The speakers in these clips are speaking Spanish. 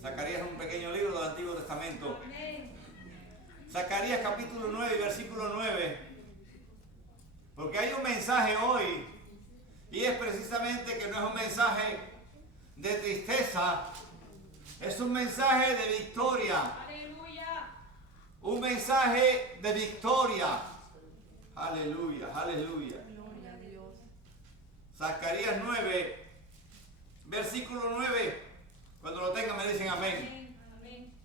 Zacarías es un pequeño libro del Antiguo Testamento. Zacarías capítulo 9 y versículo 9. Porque hay un mensaje hoy, y es precisamente que no es un mensaje de tristeza, es un mensaje de victoria. Aleluya. Un mensaje de victoria. Aleluya, aleluya. Gloria a Dios. Zacarías 9, versículo 9. Cuando lo tengan me dicen amén. Amén. Amén.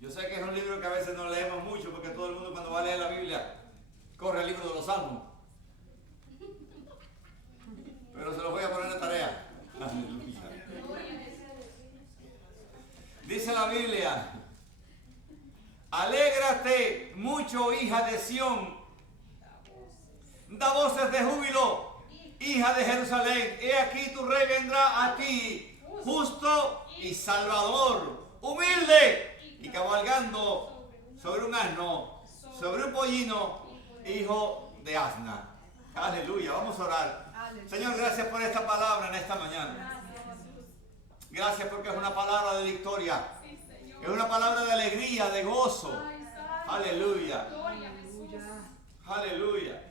Yo sé que es un libro que a veces no leemos mucho porque todo el mundo cuando va a leer la Biblia corre al libro de los Salmos. Pero se los voy a poner en tarea. Aleluya. Dice la Biblia: alégrate mucho, hija de Sión. Da voces de júbilo, hija de Jerusalén. He aquí tu rey vendrá a ti, justo y salvador, humilde y cabalgando sobre un asno, sobre un pollino, hijo de asna. Aleluya, vamos a orar. Señor, gracias por esta palabra en esta mañana. Gracias porque es una palabra de victoria. Es una palabra de alegría, de gozo. Aleluya. Gloria a Jesús. Aleluya.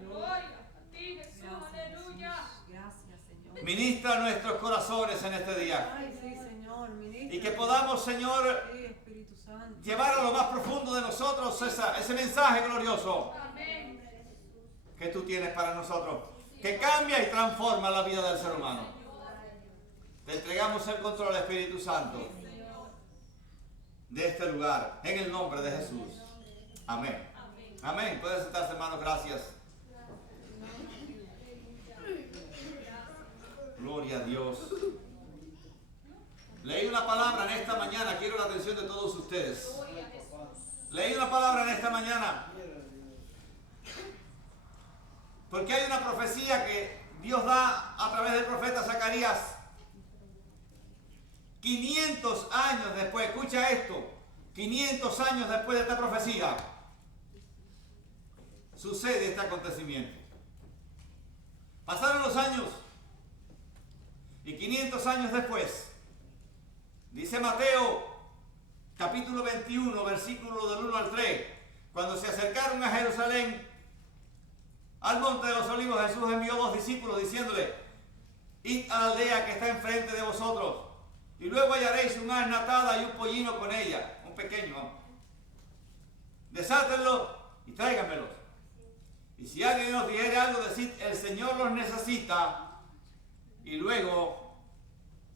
Gloria a ti, Jesús. Aleluya. Gracias, Señor. Ministra nuestros corazones en este día. Ay, sí, Señor, ministra. Y que podamos, Señor, Sí, Espíritu Santo. llevar a lo más profundo de nosotros ese mensaje glorioso Amén. que tú tienes para nosotros, que cambia y transforma la vida del ser humano. Te entregamos el control, Espíritu Santo, de este lugar, en el nombre de Jesús. Amén. Amén. Pueden sentarse, hermanos. Gracias. Gloria a Dios. Leí una palabra en esta mañana. Quiero la atención de todos ustedes. Leí una palabra en esta mañana. Porque hay una profecía que Dios da a través del profeta Zacarías. 500 años después, escucha esto, 500 años después de esta profecía, sucede este acontecimiento. Pasaron los años y 500 años después, dice Mateo, capítulo 21, versículo del 1 al 3, cuando se acercaron a Jerusalén, al monte de los olivos, Jesús envió 2 discípulos diciéndole: id a la aldea que está enfrente de vosotros, y luego hallaréis un asna atada y un pollino con ella, un pequeño. Desátenlo y tráiganmelos. Y si alguien os dijere algo, decid: el Señor los necesita, y luego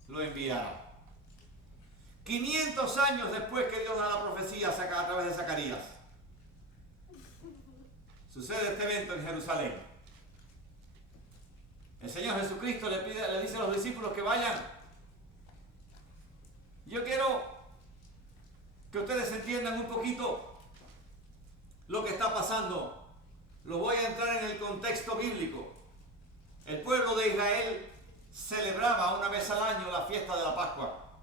lo enviará. 500 años después que Dios da la profecía a través de Zacarías, sucede este evento en Jerusalén. El Señor Jesucristo le dice a los discípulos que vayan. Yo quiero que ustedes entiendan un poquito lo que está pasando. Los voy a entrar en el contexto bíblico. El pueblo de Israel celebraba una vez al año la fiesta de la Pascua.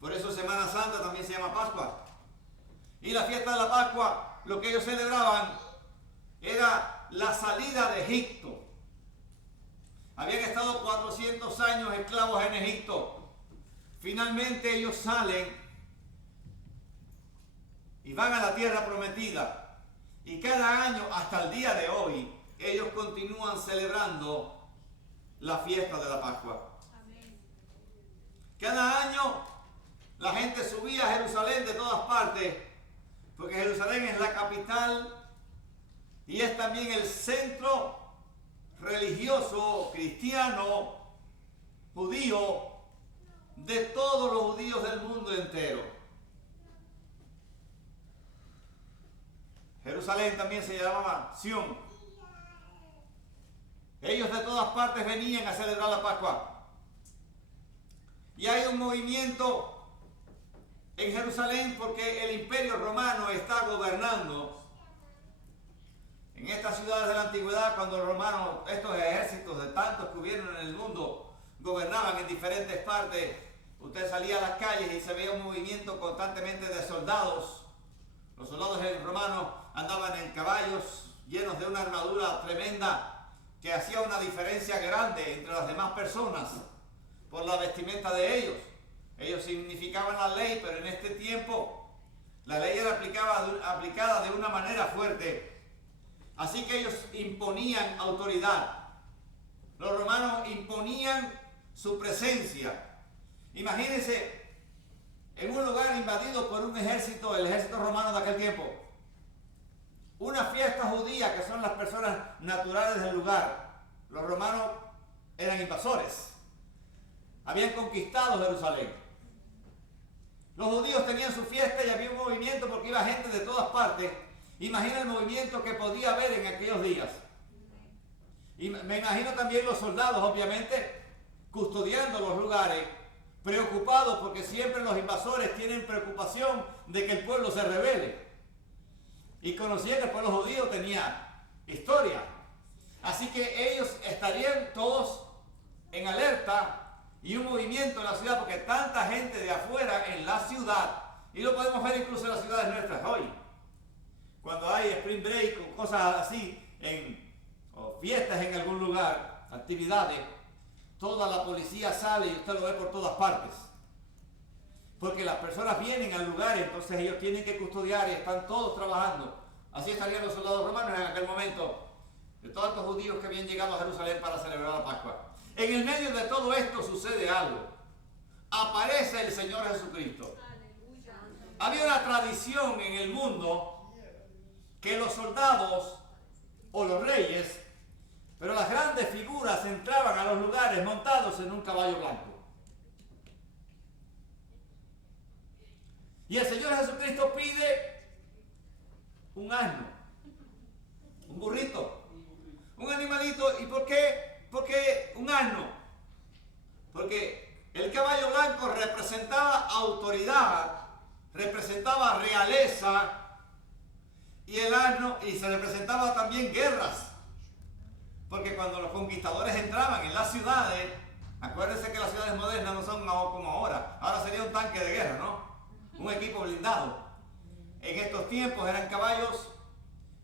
Por eso Semana Santa también se llama Pascua. Y la fiesta de la Pascua, lo que ellos celebraban era la salida de Egipto. Habían estado 400 años esclavos en Egipto. Finalmente ellos salen y van a la tierra prometida. Y cada año, hasta el día de hoy, ellos continúan celebrando la fiesta de la Pascua. Cada año la gente subía a Jerusalén de todas partes, porque Jerusalén es la capital y es también el centro religioso, cristiano, judío, de todos los judíos del mundo entero. Jerusalén también se llamaba Sión. Ellos de todas partes venían a celebrar la Pascua. Y hay un movimiento en Jerusalén porque el Imperio Romano está gobernando. En estas ciudades de la antigüedad, cuando los romanos, estos ejércitos de tantos que hubieron en el mundo, gobernaban en diferentes partes, usted salía a las calles y se veía un movimiento constantemente de soldados. Los soldados romanos andaban en caballos llenos de una armadura tremenda que hacía una diferencia grande entre las demás personas. por la vestimenta de ellos. Ellos significaban la ley, pero en este tiempo la ley era aplicada de una manera fuerte. Así que ellos imponían autoridad. Los romanos imponían su presencia. Imagínense en un lugar invadido por un ejército, el ejército romano de aquel tiempo. Una fiesta judía, que son las personas naturales del lugar. Los romanos eran invasores. Habían conquistado Jerusalén. Los judíos tenían su fiesta y había un movimiento porque iba gente de todas partes. Imagina el movimiento que podía haber en aquellos días. Y me imagino también los soldados, obviamente, custodiando los lugares, preocupados porque siempre los invasores tienen preocupación de que el pueblo se rebele. Y conocían que el pueblo judío tenía historia. Así que ellos estarían todos en alerta y un movimiento en la ciudad, porque tanta gente de afuera en la ciudad, y lo podemos ver incluso en las ciudades nuestras hoy, cuando hay spring break o cosas así, o fiestas en algún lugar, actividades, toda la policía sale y usted lo ve por todas partes. Porque las personas vienen al lugar, entonces ellos tienen que custodiar y están todos trabajando. Así estarían los soldados romanos en aquel momento, de todos estos judíos que habían llegado a Jerusalén para celebrar la Pascua. En el medio de todo esto sucede algo. Aparece el Señor Jesucristo. Había una tradición en el mundo que los soldados o los reyes, pero las grandes figuras entraban a los lugares montados en un caballo blanco. Y el Señor Jesucristo pide un asno, un burrito, un animalito. ¿Y por qué? Porque un asno. Porque el caballo blanco representaba autoridad, representaba realeza, y el asno, y se representaba también guerras. Porque cuando los conquistadores entraban en las ciudades, acuérdense que las ciudades modernas no son como ahora. Ahora sería un tanque de guerra, ¿no? Un equipo blindado. En estos tiempos eran caballos,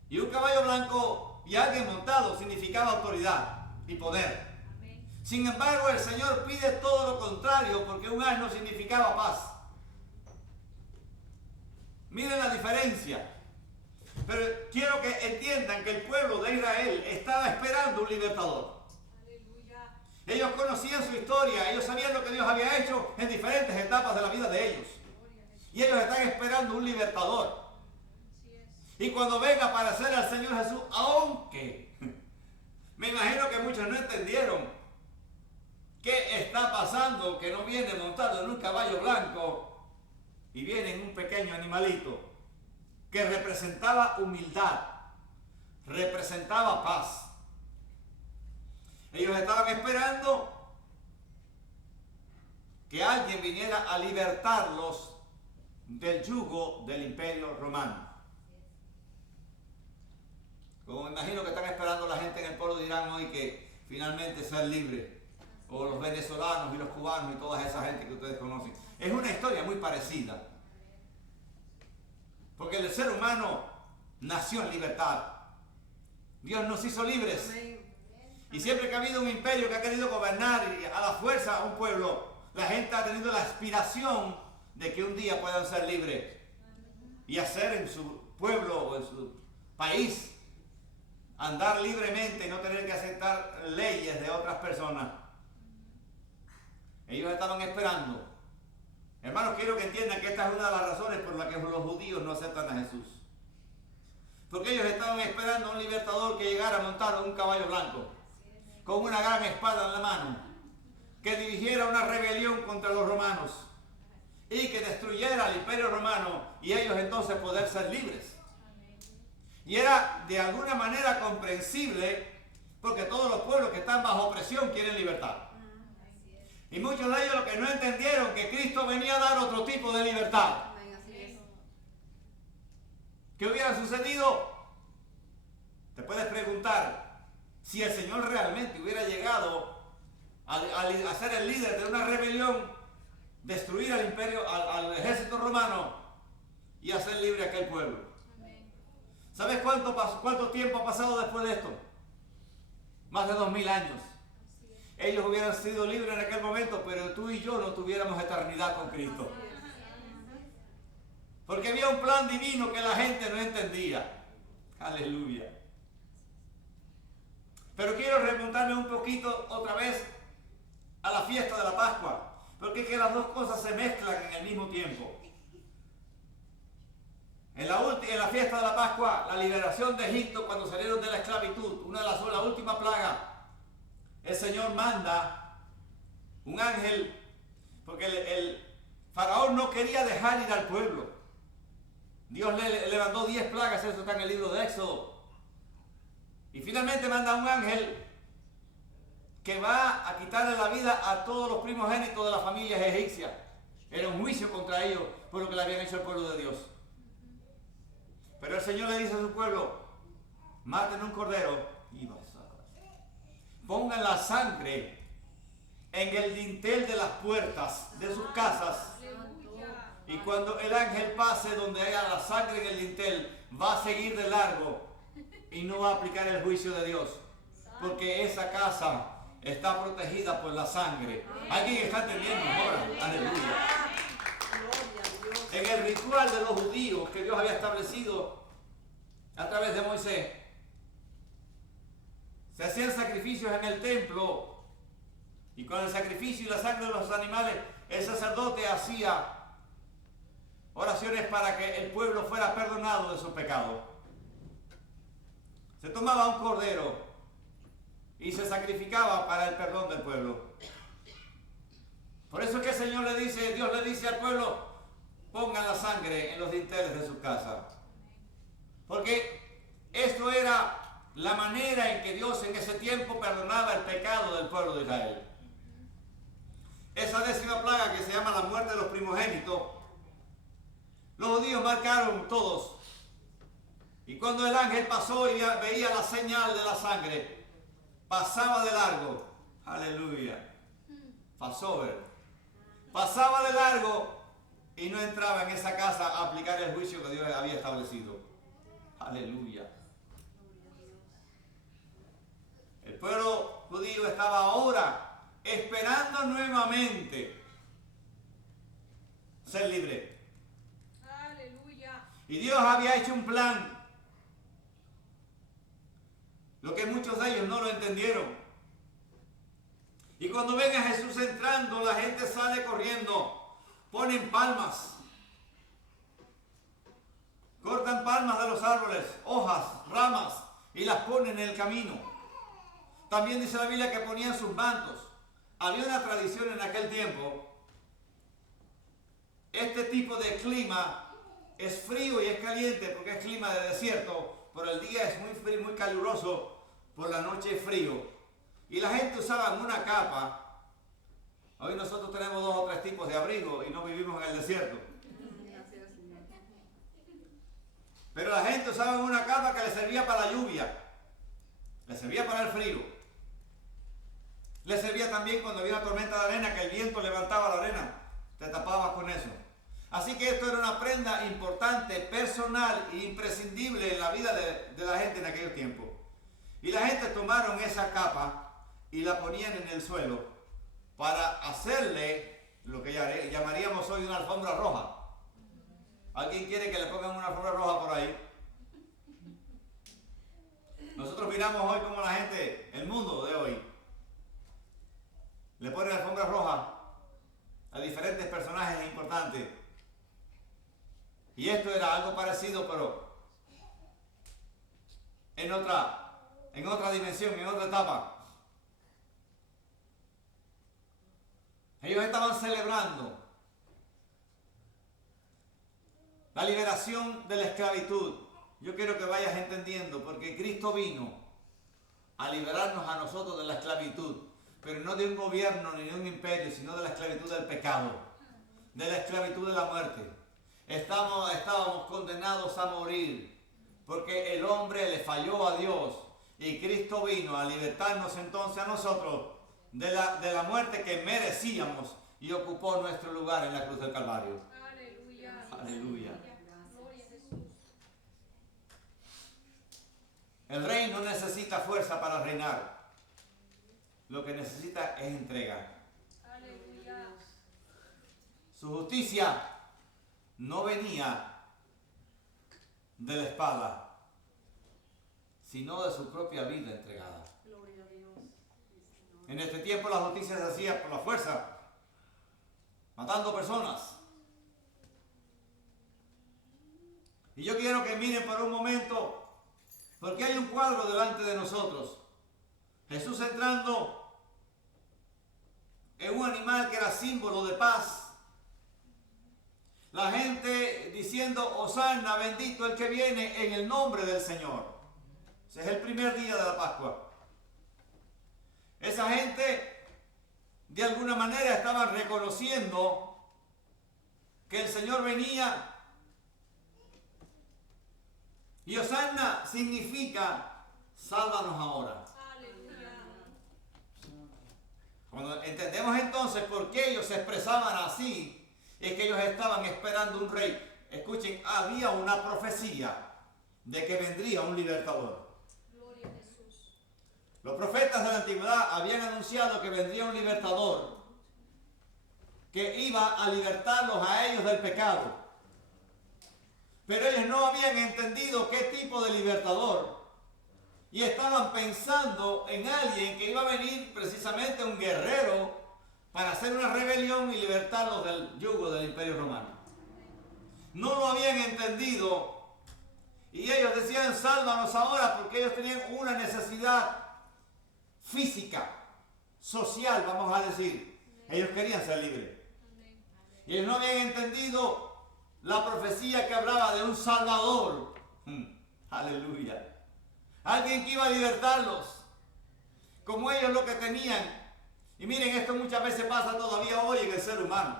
y un caballo blanco y alguien montado significaba autoridad y poder. Sin embargo, el Señor pide todo lo contrario, porque un asno significaba paz. Miren la diferencia. Pero quiero que entiendan que el pueblo de Israel estaba esperando un libertador. Ellos conocían su historia, ellos sabían lo que Dios había hecho en diferentes etapas de la vida de ellos. Y ellos están esperando un libertador. Y cuando venga a aparecer al Señor Jesús, aunque me imagino que muchos no entendieron qué está pasando, que no viene montado en un caballo blanco y viene en un pequeño animalito que representaba humildad, representaba paz. Ellos estaban esperando que alguien viniera a libertarlos del yugo del Imperio Romano. Como me imagino que están esperando la gente en el pueblo, dirán hoy que finalmente sean libres, o los venezolanos y los cubanos y toda esa gente que ustedes conocen. Es una historia muy parecida, porque el ser humano nació en libertad. Dios nos hizo libres. Y siempre que ha habido un imperio que ha querido gobernar a la fuerza a un pueblo, la gente ha tenido la aspiración de que un día puedan ser libres y hacer en su pueblo o en su país, andar libremente y no tener que aceptar leyes de otras personas. Ellos estaban esperando. Hermanos, quiero que entiendan que esta es una de las razones por las que los judíos no aceptan a Jesús. Porque ellos estaban esperando a un libertador que llegara montado en un caballo blanco, con una gran espada en la mano, que dirigiera una rebelión contra los romanos y que destruyera el Imperio Romano y ellos entonces poder ser libres. Y era de alguna manera comprensible, porque todos los pueblos que están bajo opresión quieren libertad. Y muchos de ellos lo que no entendieron que Cristo venía a dar otro tipo de libertad. ¿Qué hubiera sucedido? Te puedes preguntar, si el Señor realmente hubiera llegado a ser el líder de una rebelión, destruir al imperio, al ejército romano y hacer libre a aquel pueblo. ¿Sabes cuánto tiempo ha pasado después de esto? Más de 2000 años. ellos hubieran sido libres en aquel momento, pero tú y yo no tuviéramos eternidad con Cristo. Porque había un plan divino que la gente no entendía. Aleluya. Pero quiero remontarme un poquito otra vez a la fiesta de la Pascua, porque es que las dos cosas se mezclan en el mismo tiempo. En la fiesta de la Pascua, la liberación de Egipto cuando salieron de la esclavitud, la última plaga, el Señor manda un ángel, porque el faraón no quería dejar ir al pueblo. Dios le mandó 10 plagas, eso está en el libro de Éxodo. Y finalmente manda un ángel que va a quitarle la vida a todos los primogénitos de las familias egipcias. Era un juicio contra ellos por lo que le habían hecho al pueblo de Dios. Pero el Señor le dice a su pueblo, maten un cordero y pongan la sangre en el dintel de las puertas de sus casas. Y cuando el ángel pase donde haya la sangre en el dintel, va a seguir de largo y no va a aplicar el juicio de Dios. Porque esa casa está protegida por la sangre. ¿Alguien está entendiendo ahora? Aleluya. En el ritual de los judíos que Dios había establecido a través de Moisés, se hacían sacrificios en el templo, y con el sacrificio y la sangre de los animales, el sacerdote hacía oraciones para que el pueblo fuera perdonado de sus pecados. Se tomaba un cordero y se sacrificaba para el perdón del pueblo. Por eso es que el Señor Dios le dice al pueblo, pongan la sangre en los dinteles de su casa. Porque esto era la manera en que Dios en ese tiempo perdonaba el pecado del pueblo de Israel. Esa 10ª plaga que se llama la muerte de los primogénitos, los judíos marcaron todos. Y cuando el ángel pasó y veía la señal de la sangre, pasaba de largo. Aleluya. Pasaba de largo y no entraba en esa casa a aplicar el juicio que Dios había establecido. Aleluya. El pueblo judío estaba ahora esperando nuevamente ser libre. Aleluya. Y Dios había hecho un plan. Lo que muchos de ellos no lo entendieron. Y cuando ven a Jesús entrando, la gente sale corriendo. Ponen palmas. Cortan palmas de los árboles, hojas, ramas, y las ponen en el camino. También dice la Biblia que ponían sus mantos. Había una tradición en aquel tiempo. Este tipo de clima es frío y es caliente porque es clima de desierto. Por el día es muy frío, muy caluroso, por la noche es frío. Y la gente usaba una capa. Hoy nosotros tenemos 2 o 3 tipos de abrigo y no vivimos en el desierto. Pero la gente usaba una capa que le servía para la lluvia, le servía para el frío, le servía también cuando había una tormenta de arena que el viento levantaba la arena, te tapabas con eso. Así que esto era una prenda importante, personal e imprescindible en la vida de la gente en aquellos tiempos. Y la gente tomaron esa capa y la ponían en el suelo para hacerle lo que llamaríamos hoy una alfombra roja. ¿Alguien quiere que le pongan una alfombra roja por ahí? Nosotros miramos hoy como la gente, el mundo de hoy, le pone alfombra roja a diferentes personajes importantes. Y esto era algo parecido, pero en otra dimensión, en otra etapa. Ellos estaban celebrando la liberación de la esclavitud. Yo quiero que vayas entendiendo, porque Cristo vino a liberarnos a nosotros de la esclavitud, pero no de un gobierno ni de un imperio, sino de la esclavitud del pecado, de la esclavitud de la muerte. Estábamos condenados a morir, porque el hombre le falló a Dios, y Cristo vino a libertarnos entonces a nosotros de la muerte que merecíamos, y ocupó nuestro lugar en la cruz del Calvario. Aleluya. Aleluya. Gloria a Jesús. El rey no necesita fuerza para reinar. lo que necesita es entrega. Aleluya. Su justicia no venía de la espada, sino de su propia vida entregada. Gloria a Dios. Sí, Señor. En este tiempo la justicia se hacía por la fuerza, matando personas. Y yo quiero que miren por un momento, porque hay un cuadro delante de nosotros. Jesús entrando en un animal que era símbolo de paz. La gente diciendo, Hosanna, bendito el que viene en el nombre del Señor. Ese es el primer día de la Pascua. Esa gente, de alguna manera, estaban reconociendo que el Señor venía. Y Hosanna significa, sálvanos ahora. Aleluya. Cuando entendemos entonces por qué ellos se expresaban así, es que ellos estaban esperando un rey. Escuchen, había una profecía de que vendría un libertador. Gloria a Jesús. Los profetas de la antigüedad habían anunciado que vendría un libertador que iba a libertarlos a ellos del pecado. Pero ellos no habían entendido qué tipo de libertador. Y estaban pensando en alguien que iba a venir precisamente un guerrero para hacer una rebelión y libertarlos del yugo del Imperio Romano. No lo habían entendido. Y ellos decían, sálvanos ahora, porque ellos tenían una necesidad física, social, vamos a decir. Ellos querían ser libres. Y ellos no habían entendido la profecía que hablaba de un Salvador. Aleluya. Alguien que iba a libertarlos. Como ellos lo que tenían. Y miren, esto muchas veces pasa todavía hoy en el ser humano.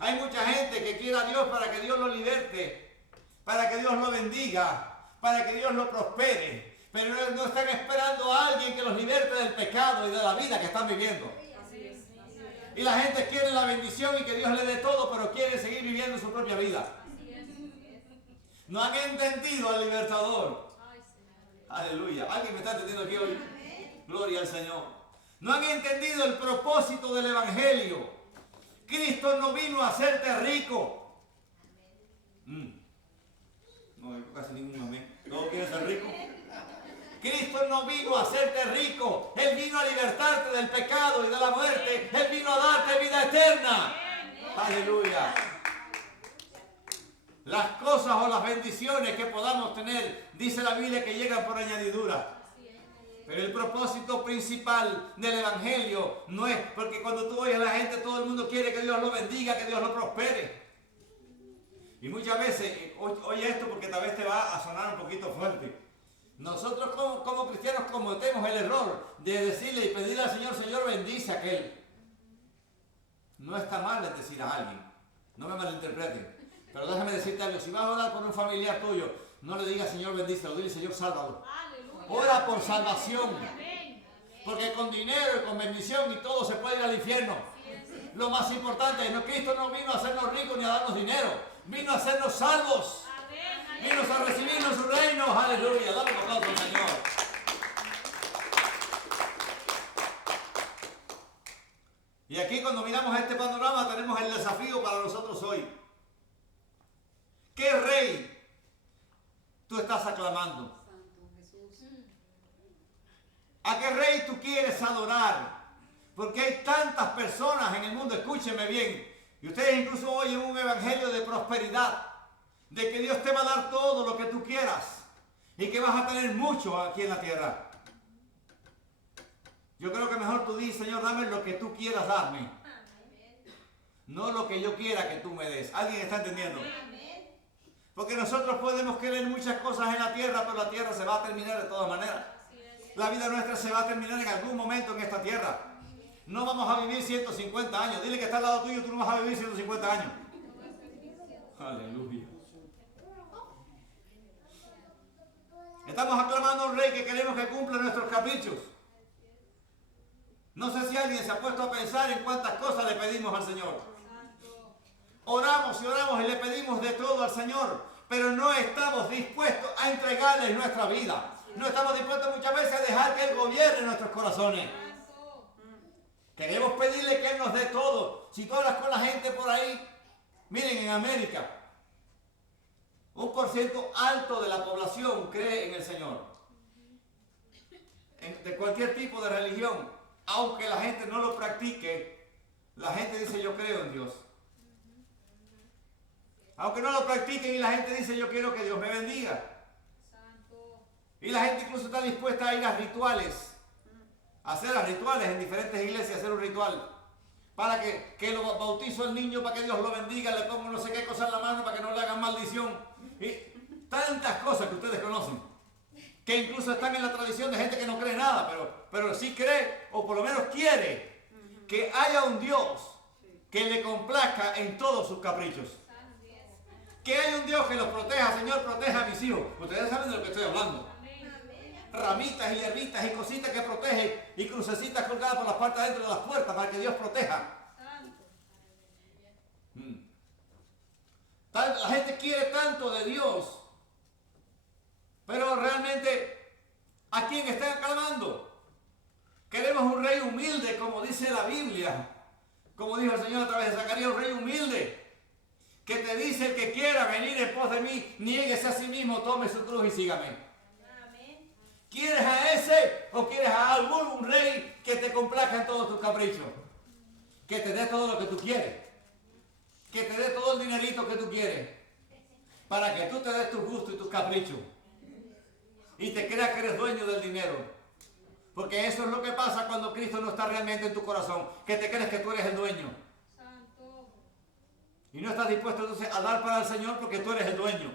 Hay mucha gente que quiere a Dios para que Dios lo liberte, para que Dios lo bendiga, para que Dios lo prospere. Pero no están esperando a alguien que los liberte del pecado y de la vida que están viviendo. Así es. Así es. Y la gente quiere la bendición y que Dios le dé todo, pero quiere seguir viviendo su propia vida. Así es. No han entendido al libertador. Ay, Señor. Aleluya. ¿Alguien me está entendiendo aquí hoy? Gloria al Señor. No han entendido el propósito del Evangelio. Cristo no vino a hacerte rico. No, yo casi ningún amén. ¿Todos quieren ser ricos? Cristo no vino a hacerte rico. Él vino a libertarte del pecado y de la muerte. Él vino a darte vida eterna. Aleluya. Las cosas o las bendiciones que podamos tener, dice la Biblia, que llegan por añadidura. Pero el propósito principal del Evangelio no es, porque cuando tú oyes a la gente, todo el mundo quiere que Dios lo bendiga, que Dios lo prospere. Y muchas veces, oye esto porque tal vez te va a sonar un poquito fuerte. Nosotros como cristianos cometemos el error de decirle y pedirle al Señor, Señor, bendice a aquel. No está mal en decir a alguien, no me malinterpreten. Pero déjame decirte algo, si vas a orar por un familiar tuyo, no le digas Señor bendícelo, dile Señor sálvalo. Ora por salvación. Porque con dinero y con bendición y todo se puede ir al infierno. Lo más importante es que Cristo no vino a hacernos ricos ni a darnos dinero. Vino a hacernos salvos. Vino a recibirnos su reino. Aleluya. Dale un aplauso al Señor. Y aquí cuando miramos este panorama tenemos el desafío para nosotros hoy. ¿Qué rey tú estás aclamando? ¿A qué rey tú quieres adorar? Porque hay tantas personas en el mundo, escúcheme bien, y ustedes incluso oyen un evangelio de prosperidad, de que Dios te va a dar todo lo que tú quieras y que vas a tener mucho aquí en la tierra. Yo creo que mejor tú dices, Señor, dame lo que tú quieras darme, no lo que yo quiera que tú me des. ¿Alguien está entendiendo? Porque nosotros podemos querer muchas cosas en la tierra, pero la tierra se va a terminar de todas maneras. La vida nuestra se va a terminar en algún momento en esta tierra. No vamos a vivir 150 años. Dile que está al lado tuyo, tú no vas a vivir 150 años. Aleluya. Estamos aclamando a un rey que queremos que cumpla nuestros caprichos. No sé si alguien se ha puesto a pensar en cuántas cosas le pedimos al Señor. Oramos y oramos y le pedimos de todo al Señor, pero no estamos dispuestos a entregarle nuestra vida. No estamos dispuestos muchas veces a dejar que Él gobierne nuestros corazones. Queremos pedirle que Él nos dé todo. Si tú hablas con la gente por ahí, miren, en América, un porcentaje alto de la población cree en el Señor. De cualquier tipo de religión, aunque la gente no lo practique, la gente dice yo creo en Dios. Aunque no lo practiquen y la gente dice yo quiero que Dios me bendiga. Y la gente incluso está dispuesta a ir a rituales, a hacer rituales en diferentes iglesias, hacer un ritual para que lo bautizo al niño, para que Dios lo bendiga, le pongo no sé qué cosa en la mano para que no le hagan maldición. Y tantas cosas que ustedes conocen, que incluso están en la tradición de gente que no cree nada, pero sí cree, o por lo menos quiere, que haya un Dios que le complazca en todos sus caprichos. Que haya un Dios que los proteja. Señor, proteja a mis hijos. Ustedes saben de lo que estoy hablando. Ramitas y hierbitas y cositas que protegen y crucecitas colgadas por las partes dentro de las puertas para que Dios proteja. La gente quiere tanto de Dios, pero realmente ¿a quién están clamando? Queremos un rey humilde, como dice la Biblia, como dijo el Señor a través de Zacarías, un rey humilde que te dice: el que quiera venir en pos de mí, niéguese a sí mismo, tome su cruz y sígame. ¿Quieres a ese o quieres a algún rey que te complazca en todos tus caprichos? Que te dé todo lo que tú quieres. Que te dé todo el dinerito que tú quieres. Para que tú te des tus gustos y tus caprichos. Y te creas que eres dueño del dinero. Porque eso es lo que pasa cuando Cristo no está realmente en tu corazón. Que te crees que tú eres el dueño. Y no estás dispuesto entonces a dar para el Señor porque tú eres el dueño.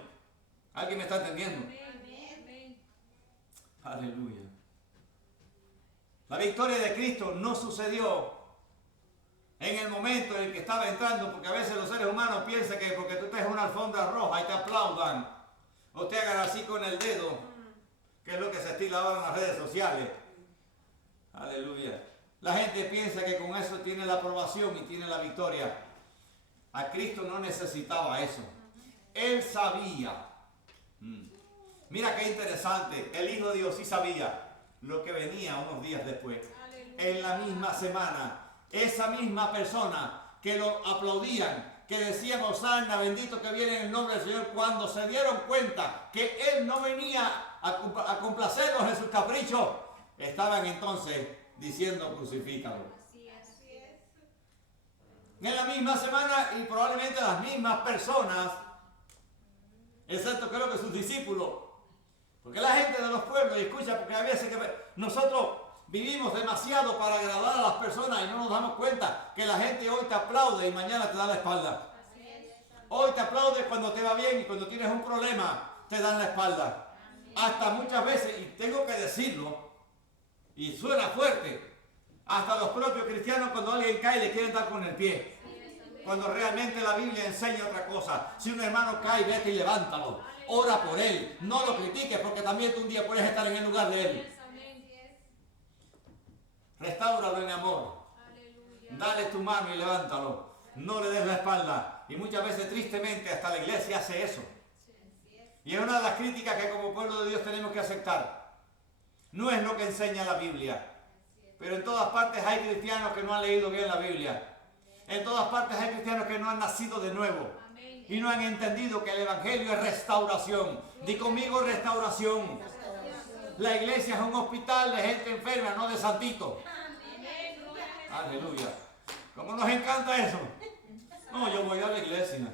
¿Alguien me está entendiendo? Aleluya. La victoria de Cristo no sucedió en el momento en el que estaba entrando, porque a veces los seres humanos piensan que porque tú estás en una alfombra roja y te aplaudan o te hagan así con el dedo, que es lo que se estila ahora en las redes sociales. Aleluya. La gente piensa que con eso tiene la aprobación y tiene la victoria. A Cristo no necesitaba eso. Él sabía. Mira qué interesante, el Hijo de Dios sí sabía lo que venía unos días después. En la misma semana, esa misma persona que lo aplaudían, que decían Hosanna, bendito que viene en el nombre del Señor, cuando se dieron cuenta que Él no venía a complacerlos en sus caprichos, estaban entonces diciendo crucifícalo. En la misma semana y probablemente las mismas personas, excepto creo que sus discípulos. Porque la gente de los pueblos, y escucha, porque a veces que nosotros vivimos demasiado para agradar a las personas y no nos damos cuenta que la gente hoy te aplaude y mañana te da la espalda. Hoy te aplaude cuando te va bien y cuando tienes un problema te dan la espalda. Hasta muchas veces, y tengo que decirlo, y suena fuerte, hasta los propios cristianos cuando alguien cae le quieren dar con el pie. Cuando realmente la Biblia enseña otra cosa. Si un hermano cae, vete y levántalo. Ora por él. No lo critiques porque también tú un día puedes estar en el lugar de él. Restáuralo en amor. Dale tu mano y levántalo. No le des la espalda. Y muchas veces tristemente hasta la iglesia hace eso. Y es una de las críticas que como pueblo de Dios tenemos que aceptar. No es lo que enseña la Biblia. Pero en todas partes hay cristianos que no han leído bien la Biblia. En todas partes hay cristianos que no han nacido de nuevo. Y no han entendido que el Evangelio es restauración. Di conmigo restauración. La iglesia es un hospital de gente enferma, no de santitos. Aleluya. ¿Cómo nos encanta eso? No, yo voy a la iglesia.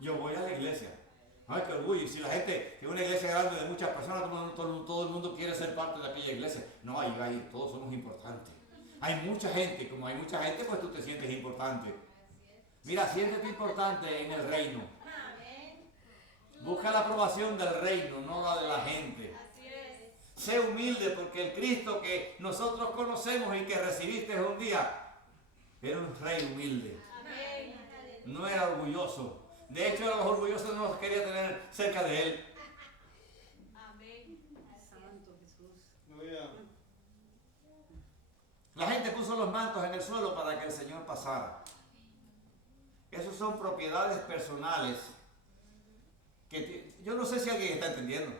Yo voy a la iglesia. Ay, qué orgullo. Y si la gente es una iglesia grande de muchas personas, todo el mundo quiere ser parte de aquella iglesia. No, ahí todos somos importantes. Hay mucha gente, como hay mucha gente, pues tú te sientes importante. Mira, siéntete importante en el reino. Busca la aprobación del reino, no la de la gente. Sé humilde porque el Cristo que nosotros conocemos y que recibiste un día era un rey humilde. No era orgulloso. De hecho, a los orgullosos no los quería tener cerca de él. Santo Jesús. La gente puso los mantos en el suelo para que el Señor pasara. Esas son propiedades personales. Yo no sé si alguien está entendiendo.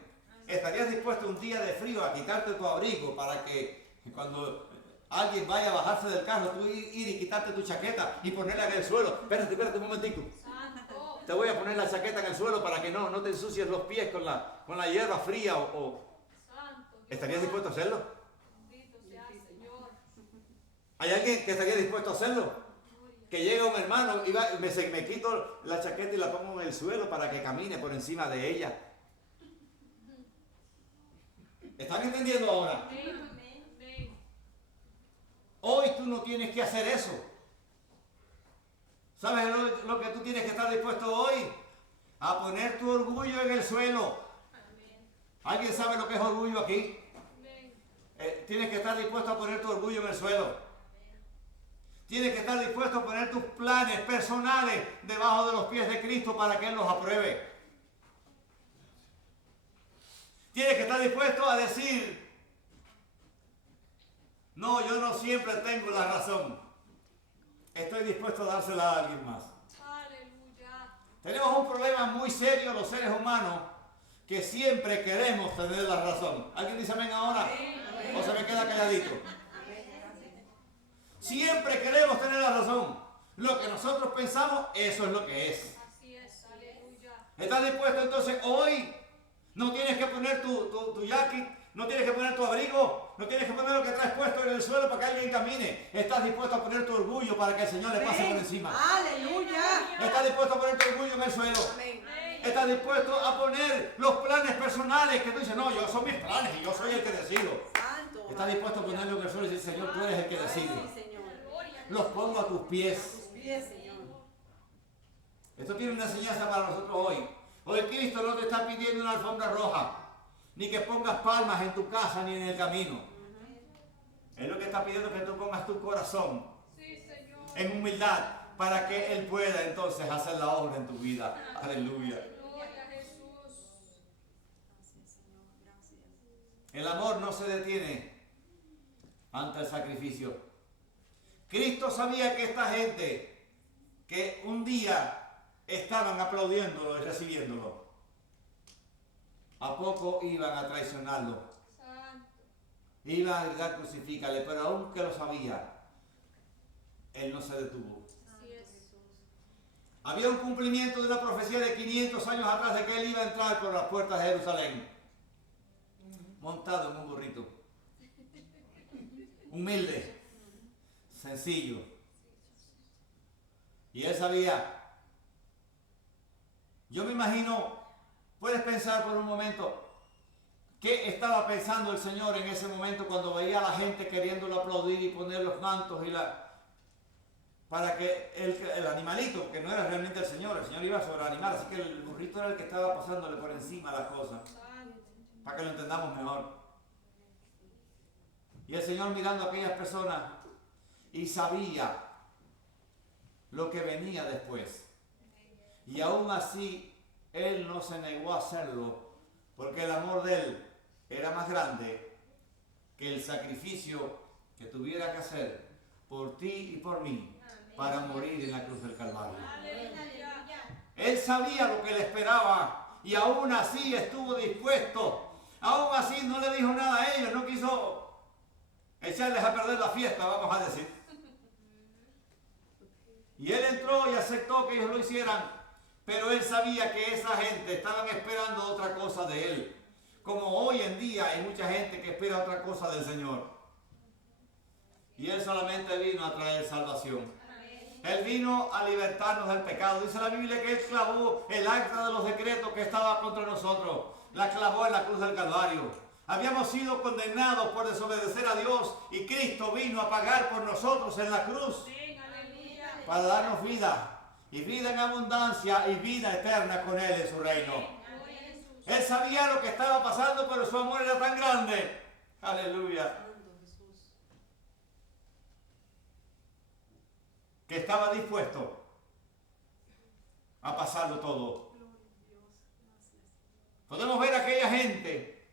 ¿Estarías dispuesto un día de frío a quitarte tu abrigo para que cuando alguien vaya a bajarse del carro, tú ir y quitarte tu chaqueta y ponerla en el suelo. Espérate un momentico. Santo. Te voy a poner la chaqueta en el suelo para que no te ensucies los pies con la hierba fría o... Santo. ¿Estarías dispuesto a hacerlo? Bendito sea el Señor. ¿Hay alguien que estaría dispuesto a hacerlo? Que llega un hermano y me quito la chaqueta y la pongo en el suelo para que camine por encima de ella. ¿Están entendiendo ahora? Amén. Amén. Hoy tú no tienes que hacer eso. ¿Sabes lo que tú tienes que estar dispuesto hoy? A poner tu orgullo en el suelo. Amén. ¿Alguien sabe lo que es orgullo aquí? Amén. Tienes que estar dispuesto a poner tu orgullo en el suelo. Tienes que estar dispuesto a poner tus planes personales debajo de los pies de Cristo para que Él los apruebe. Tienes que estar dispuesto a decir, no, yo no siempre tengo la razón. Estoy dispuesto a dársela a alguien más. Aleluya. Tenemos un problema muy serio los seres humanos, que siempre queremos tener la razón. ¿Alguien dice amén ahora? ¿O se me queda calladito? Siempre queremos tener la razón. Lo que nosotros pensamos, eso es lo que es. Así es. Aleluya. ¿Estás dispuesto entonces hoy? No tienes que poner tu jacket, no tienes que poner tu abrigo, no tienes que poner lo que traes puesto en el suelo para que alguien camine. Estás dispuesto a poner tu orgullo para que el Señor le pase por encima. Aleluya. Estás dispuesto a poner tu orgullo en el suelo. Amén. Estás dispuesto a poner los planes personales que tú dices, no, yo son mis planes y yo soy el que decido. Santo. Estás dispuesto a ponerlo en el suelo y decir, Señor, tú eres el que decide. Sí, Señor. Gloria. Los pongo a tus pies. Tus pies, Señor. Esto tiene una enseñanza para nosotros hoy. Hoy Cristo no te está pidiendo una alfombra roja, ni que pongas palmas en tu casa ni en el camino. Él lo que está pidiendo es que tú pongas tu corazón Sí, Señor. en humildad para que Él pueda entonces hacer la obra en tu vida. Aleluya. Gloria a Jesús. Gracias, Señor. Gracias. El amor no se detiene ante el sacrificio. Cristo sabía que esta gente que un día estaban aplaudiéndolo y recibiéndolo, a poco iban a traicionarlo, Santo. iban a gritar crucifícale, pero aunque lo sabía, Él no se detuvo. Así es. Había un cumplimiento de una profecía de 500 años atrás de que Él iba a entrar por las puertas de Jerusalén, montado en un burrito, humilde, sencillo. Y Él sabía. Yo me imagino, puedes pensar por un momento, ¿qué estaba pensando el Señor en ese momento cuando veía a la gente queriéndolo aplaudir y poner los mantos para que el animalito, que no era realmente el Señor iba sobre el animal, así que el burrito era el que estaba pasándole por encima las cosas, Santo. para que lo entendamos mejor. Y el Señor mirando a aquellas personas y sabía lo que venía después. Y aún así, Él no se negó a hacerlo, porque el amor de Él era más grande que el sacrificio que tuviera que hacer por ti y por mí para morir en la cruz del Calvario. Aleluya. Él sabía lo que le esperaba y aún así estuvo dispuesto. Aún así no le dijo nada a ellos, no quiso echarles a perder la fiesta, vamos a decir. Y Él entró y aceptó que ellos lo hicieran. Pero Él sabía que esa gente estaban esperando otra cosa de Él. Como hoy en día hay mucha gente que espera otra cosa del Señor. Y Él solamente vino a traer salvación. Él vino a libertarnos del pecado. Dice la Biblia que Él clavó el acta de los decretos que estaba contra nosotros. La clavó en la cruz del Calvario. Habíamos sido condenados por desobedecer a Dios y Cristo vino a pagar por nosotros en la cruz Sí, aleluya. para darnos vida. Y vida en abundancia y vida eterna con Él en su reino. Gloria a Jesús. Él sabía lo que estaba pasando, pero su amor era tan grande. Aleluya. Santo Jesús. Que estaba dispuesto a pasarlo todo. Gloria a Dios. Gracias. Podemos ver a aquella gente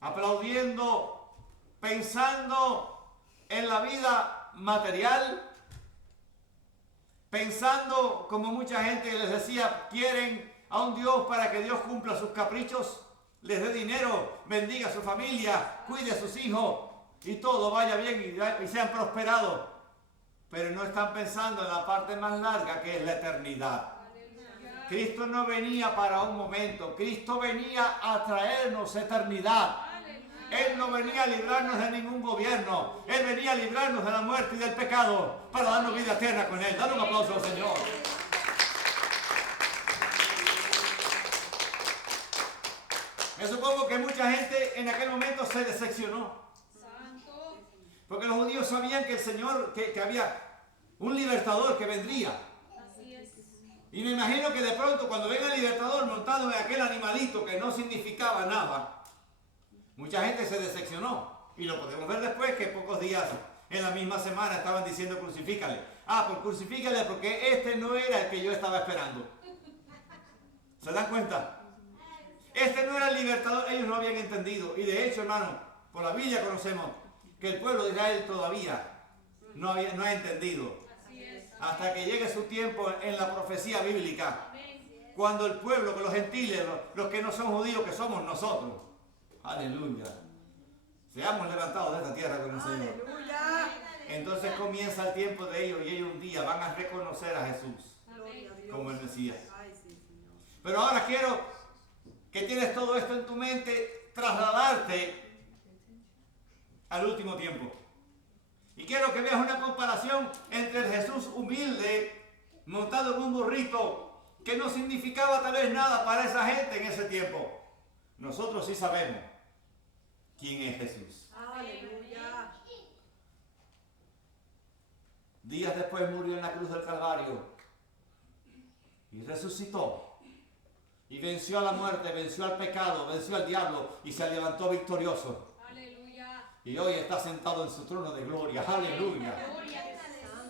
aplaudiendo, pensando en la vida material, pensando como mucha gente les decía, quieren a un Dios para que Dios cumpla sus caprichos, les dé dinero, bendiga a su familia, cuide a sus hijos. y todo vaya bien y sean prosperados, pero no están pensando en la parte más larga, que es la eternidad. Cristo no venía para un momento, Cristo venía a traernos eternidad. Él no venía a librarnos de ningún gobierno, Él venía a librarnos de la muerte y del pecado para darnos vida eterna con Él. Dale un aplauso al Señor. Me supongo que mucha gente en aquel momento se decepcionó. Porque los judíos sabían que el Señor, que había un libertador que vendría. Y me imagino que de pronto cuando venga el libertador montado en aquel animalito que no significaba nada, mucha gente se decepcionó. Y lo podemos ver después, que pocos días en la misma semana estaban diciendo crucifícale. Pues crucifícale, porque este no era el que yo estaba esperando. ¿Se dan cuenta? Este no era el libertador, ellos no habían entendido. Y de hecho, hermano, por la Biblia conocemos que el pueblo de Israel todavía no ha entendido. Hasta que llegue su tiempo en la profecía bíblica, cuando el pueblo, que los gentiles, los que no son judíos, que somos nosotros, aleluya, seamos levantados de esta tierra con el Señor. Aleluya. Entonces comienza el tiempo de ellos, y ellos un día van a reconocer a Jesús como el Mesías. Pero ahora quiero que tienes todo esto en tu mente, trasladarte al último tiempo. Y quiero que veas una comparación entre el Jesús humilde, montado en un burrito, que no significaba tal vez nada para esa gente en ese tiempo. Nosotros sí sabemos quién es Jesús. Aleluya. Días después murió en la cruz del Calvario y resucitó. Y venció a la muerte, venció al pecado, venció al diablo y se levantó victorioso. Y hoy está sentado en su trono de gloria. Aleluya.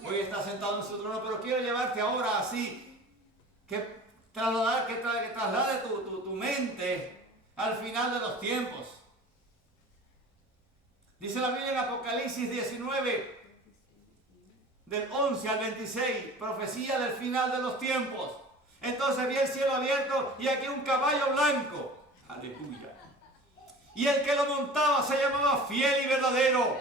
Hoy está sentado en su trono, pero quiero llevarte ahora así, que traslade tu mente al final de los tiempos. Dice la Biblia en Apocalipsis 19, del 11 al 26, profecía del final de los tiempos. Entonces vi el cielo abierto y aquí un caballo blanco. Aleluya. Y el que lo montaba se llamaba Fiel y Verdadero,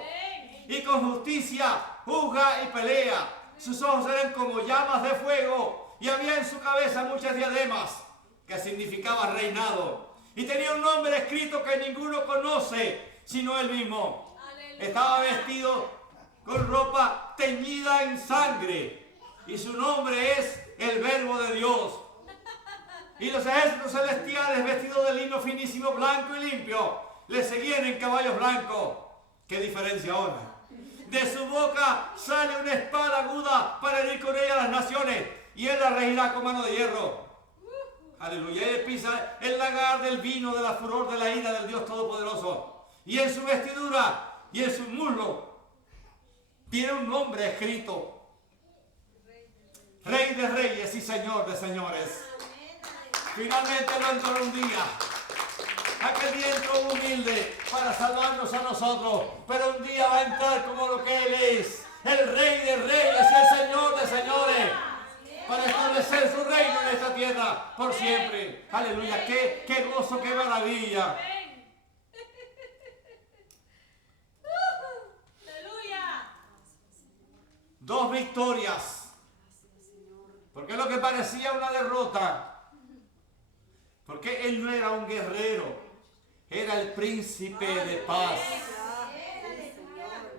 y con justicia juzga y pelea. Sus ojos eran como llamas de fuego, y había en su cabeza muchas diademas, que significaba reinado. Y tenía un nombre escrito que ninguno conoce, sino él mismo. Estaba vestido con ropa teñida en sangre, y su nombre es el Verbo de Dios. Y los ejércitos celestiales, vestidos de lino finísimo, blanco y limpio, le seguían en caballos blancos. ¿Qué diferencia ahora? De su boca sale una espada aguda para herir con ella a las naciones, y él la regirá con mano de hierro. Aleluya. Él pisa el lagar del vino de la furor de la ira del Dios Todopoderoso. Y en su vestidura y en su muslo tiene un nombre escrito: Rey de Reyes y Señor de Señores. Finalmente lo entró un día. Aquel día entró humilde para salvarnos a nosotros, pero un día va a entrar como lo que Él es, el Rey de Reyes, el Señor de Señores, para establecer su reino en esta tierra por siempre. Aleluya, qué gozo, qué maravilla. Dos victorias, porque lo que parecía una derrota, porque Él no era un guerrero, era el príncipe de paz.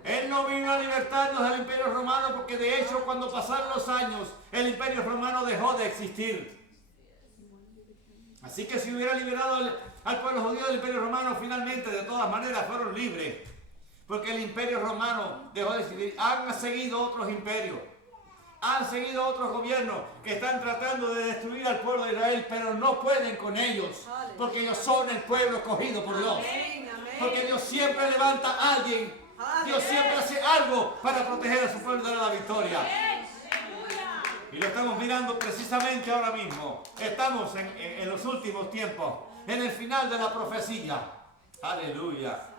Él no vino a libertarnos del imperio romano, porque de hecho cuando pasaron los años el imperio romano dejó de existir. Así que si hubiera liberado al pueblo judío del imperio romano, finalmente de todas maneras fueron libres, porque el imperio romano dejó de existir. Han seguido otros imperios, han seguido otros gobiernos que están tratando de destruir al pueblo de Israel, pero no pueden con ellos, porque ellos son el pueblo escogido por Dios. Porque Dios siempre levanta a alguien, Dios siempre hace algo para proteger a su pueblo y darle la victoria. Y lo estamos mirando precisamente ahora mismo. Estamos en los últimos tiempos, en el final de la profecía. Aleluya.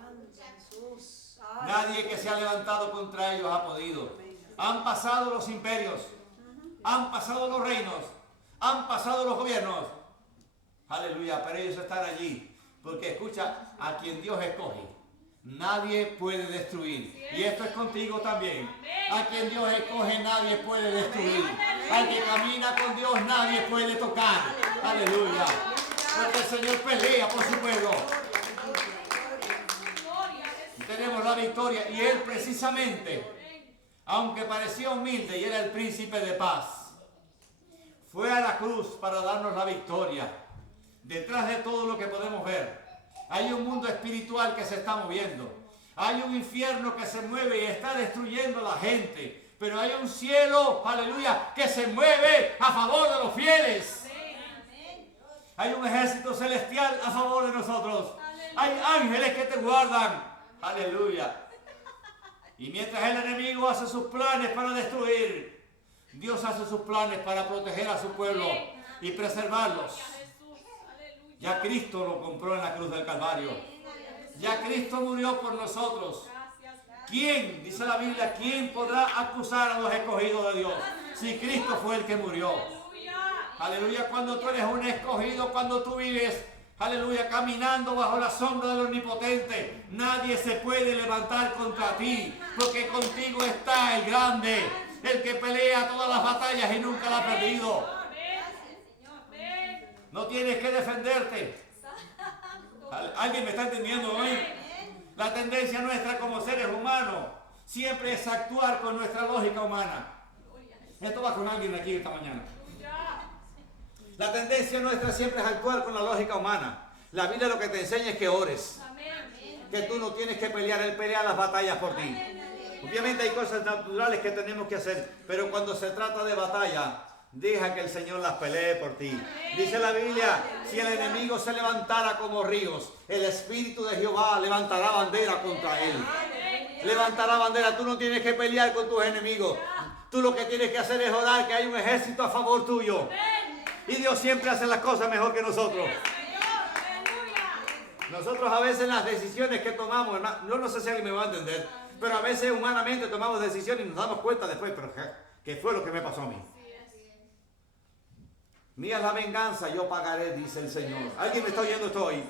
Nadie que se ha levantado contra ellos ha podido. Han pasado los imperios, han pasado los reinos, han pasado los gobiernos. Aleluya, pero ellos están allí, porque escucha, a quien Dios escoge, nadie puede destruir. Y esto es contigo también. A quien Dios escoge nadie puede destruir. Al que camina con Dios nadie puede tocar. Aleluya. Porque el Señor pelea por su pueblo. Tenemos la victoria. Y Él precisamente, aunque parecía humilde y era el príncipe de paz, fue a la cruz para darnos la victoria. Detrás de todo lo que podemos ver, hay un mundo espiritual que se está moviendo. Hay un infierno que se mueve y está destruyendo a la gente. Pero hay un cielo, aleluya, que se mueve a favor de los fieles. Hay un ejército celestial a favor de nosotros. Hay ángeles que te guardan. Aleluya. Y mientras el enemigo hace sus planes para destruir, Dios hace sus planes para proteger a su pueblo y preservarlos. Ya Cristo lo compró en la cruz del Calvario. Ya Cristo murió por nosotros. ¿Quién, dice la Biblia, quién podrá acusar a los escogidos de Dios? Si Cristo fue el que murió. Aleluya, cuando tú eres un escogido, cuando tú vives, aleluya, caminando bajo la sombra del Omnipotente, nadie se puede levantar contra ti, porque contigo está el grande, el que pelea todas las batallas y nunca la ha perdido. No tienes que defenderte. ¿Alguien me está entendiendo hoy? La tendencia nuestra como seres humanos siempre es actuar con nuestra lógica humana. Esto va con alguien aquí esta mañana. La tendencia nuestra siempre es actuar con la lógica humana. La Biblia lo que te enseña es que ores. Que tú no tienes que pelear, Él pelea las batallas por ti. Obviamente hay cosas naturales que tenemos que hacer, pero cuando se trata de batalla, deja que el Señor las pelee por ti. Dice la Biblia, si el enemigo se levantara como ríos, el Espíritu de Jehová levantará bandera contra él. Levantará bandera. Tú no tienes que pelear con tus enemigos. Tú lo que tienes que hacer es orar que hay un ejército a favor tuyo. Y Dios siempre hace las cosas mejor que nosotros. Nosotros a veces las decisiones que tomamos, hermano, no sé si alguien me va a entender, pero a veces humanamente tomamos decisiones y nos damos cuenta después, pero ¿qué fue lo que me pasó a mí? Mía es la venganza, yo pagaré, dice el Señor. ¿Alguien me está oyendo esto hoy?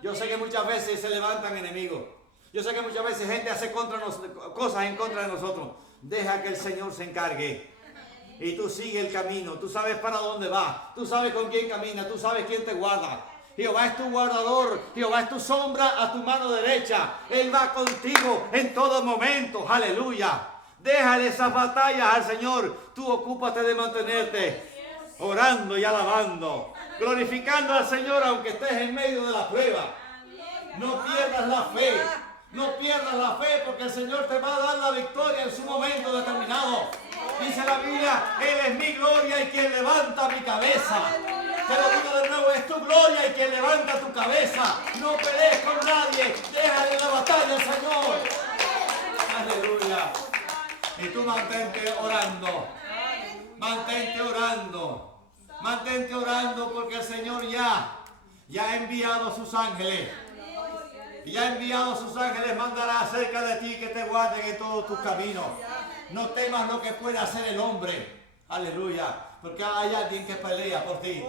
Yo sé que muchas veces se levantan enemigos. Yo sé que muchas veces gente hace cosas en contra de nosotros. Deja que el Señor se encargue. Y tú sigue el camino. Tú sabes para dónde vas. Tú sabes con quién camina. Tú sabes quién te guarda. Jehová es tu guardador. Jehová es tu sombra a tu mano derecha. Él va contigo en todo momento. Aleluya. Déjale esas batallas al Señor. Tú ocúpate de mantenerte orando y alabando, glorificando al Señor aunque estés en medio de la prueba. No pierdas la fe. No pierdas la fe, porque el Señor te va a dar la victoria en su momento determinado. Dice la Biblia, Él es mi gloria y quien levanta mi cabeza. Te lo digo de nuevo, es tu gloria y quien levanta tu cabeza. No pelees con nadie. Déjale la batalla al Señor. Aleluya. Y tú mantente orando. Mantente orando. Mantente orando, porque el Señor ya ha enviado a sus ángeles. Y ha enviado a sus ángeles, mandará acerca de ti que te guarden en todos tus caminos. No temas lo que puede hacer el hombre. Aleluya. Porque hay alguien que pelea por ti.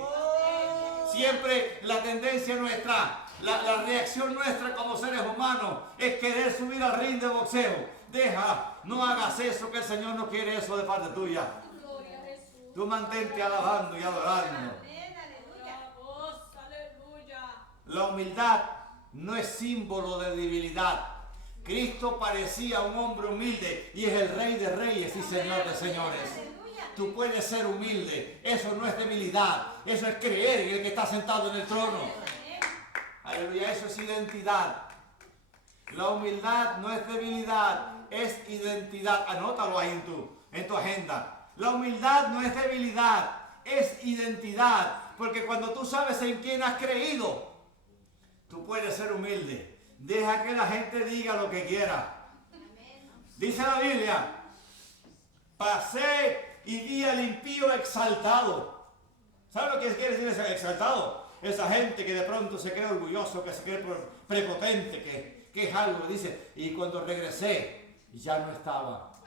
Siempre la tendencia nuestra, la reacción nuestra como seres humanos es querer subir al ring de boxeo. No hagas eso, que el Señor no quiere eso de parte tuya. Tú mantente alabando y adorando. La humildad no es símbolo de debilidad. Cristo parecía un hombre humilde y es el Rey de Reyes y Señor de Señores. Tú puedes ser humilde. Eso no es debilidad. Eso es creer en el que está sentado en el trono. Aleluya. Eso es identidad. La humildad no es debilidad, es identidad. Anótalo ahí en tu agenda. La humildad no es debilidad, es identidad. Porque cuando tú sabes en quién has creído, tú puedes ser humilde. Deja que la gente diga lo que quiera. Dice la Biblia, pasé y vi al impío exaltado. ¿Sabe lo que quiere decir ese exaltado? Esa gente que de pronto se cree orgulloso, que se cree prepotente, que es algo, dice. Y cuando regresé, ya no estaba.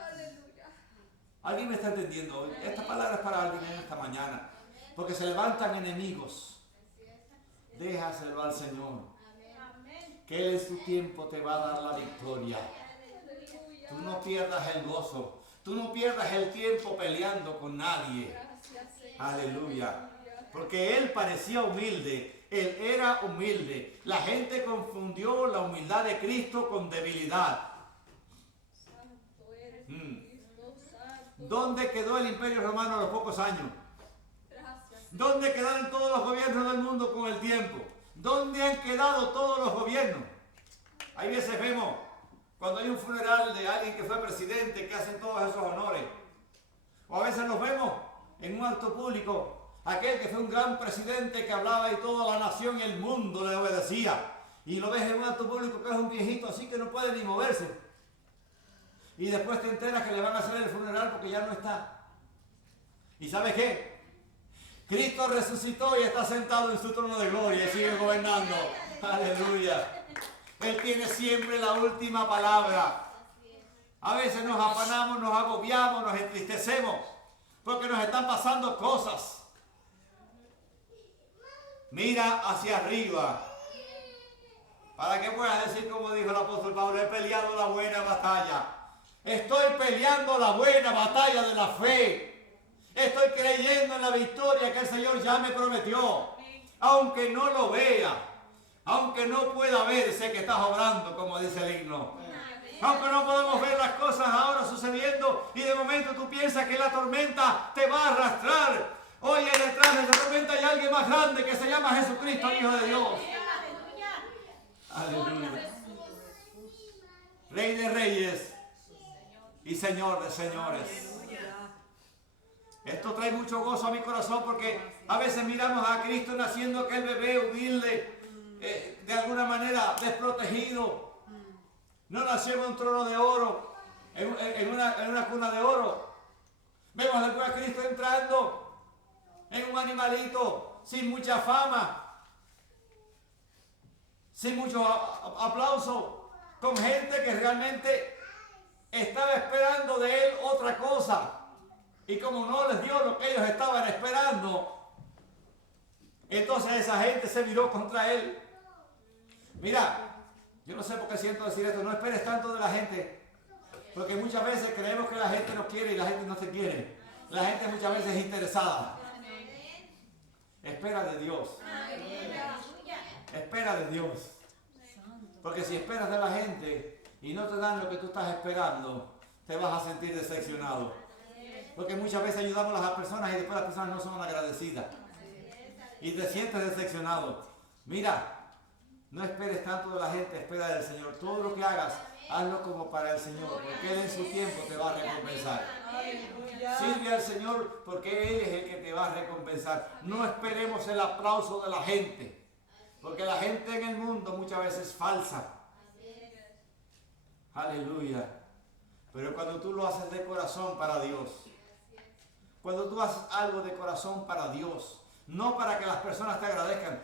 ¿Alguien me está entendiendo hoy? Esta palabra es para alguien en esta mañana. Porque se levantan enemigos. Déjaselo al Señor. que Él en su tiempo te va a dar la victoria. Tú no pierdas el gozo. Tú no pierdas el tiempo peleando con nadie. Aleluya. Porque Él parecía humilde. Él era humilde. La gente confundió la humildad de Cristo con debilidad. ¿Dónde quedó el Imperio Romano a los pocos años? ¿Dónde quedaron todos los gobiernos del mundo con el tiempo? ¿Dónde han quedado todos los gobiernos? Hay veces vemos, cuando hay un funeral de alguien que fue presidente, que hacen todos esos honores. O a veces nos vemos en un acto público, aquel que fue un gran presidente que hablaba y toda la nación y el mundo le obedecía. Y lo ves en un acto público que es un viejito así que no puede ni moverse. Y después te enteras que le van a hacer el funeral porque ya no está. ¿Y sabes qué? Cristo resucitó y está sentado en su trono de gloria y sigue gobernando. Aleluya. Él tiene siempre la última palabra. A veces nos afanamos, nos agobiamos, nos entristecemos porque nos están pasando cosas. Mira hacia arriba para que puedas decir, como dijo el apóstol Pablo, he peleado la buena batalla. Estoy peleando la buena batalla de la fe. Estoy creyendo en la victoria que el Señor ya me prometió. Aunque no lo vea, aunque no pueda ver, sé que estás obrando, como dice el himno. Aunque no podemos ver las cosas ahora sucediendo y de momento tú piensas que la tormenta te va a arrastrar. Oye, detrás de esa tormenta hay alguien más grande que se llama Jesucristo, el Hijo de Dios. Aleluya. Rey de reyes y Señor de señores. Esto trae mucho gozo a mi corazón porque a veces miramos a Cristo naciendo aquel bebé humilde, de alguna manera desprotegido. No nació en un trono de oro, en una cuna de oro. Vemos después a Cristo entrando en un animalito sin mucha fama, sin mucho aplauso, con gente que realmente estaba esperando de Él otra cosa. Y como no les dio lo que ellos estaban esperando, entonces esa gente se viró contra Él. Mira, yo no sé por qué siento decir esto, no esperes tanto de la gente, porque muchas veces creemos que la gente nos quiere y la gente no se quiere. La gente muchas veces es interesada. Espera de Dios. Espera de Dios. Porque si esperas de la gente y no te dan lo que tú estás esperando, te vas a sentir decepcionado. Porque muchas veces ayudamos a las personas y después las personas no son agradecidas. Y te sientes decepcionado. Mira, no esperes tanto de la gente, espera del Señor. Todo lo que hagas, hazlo como para el Señor, porque Él en su tiempo te va a recompensar. Sirve al Señor porque Él es el que te va a recompensar. No esperemos el aplauso de la gente, porque la gente en el mundo muchas veces es falsa. Aleluya. Pero cuando tú lo haces de corazón para Dios, cuando tú haces algo de corazón para Dios, no para que las personas te agradezcan.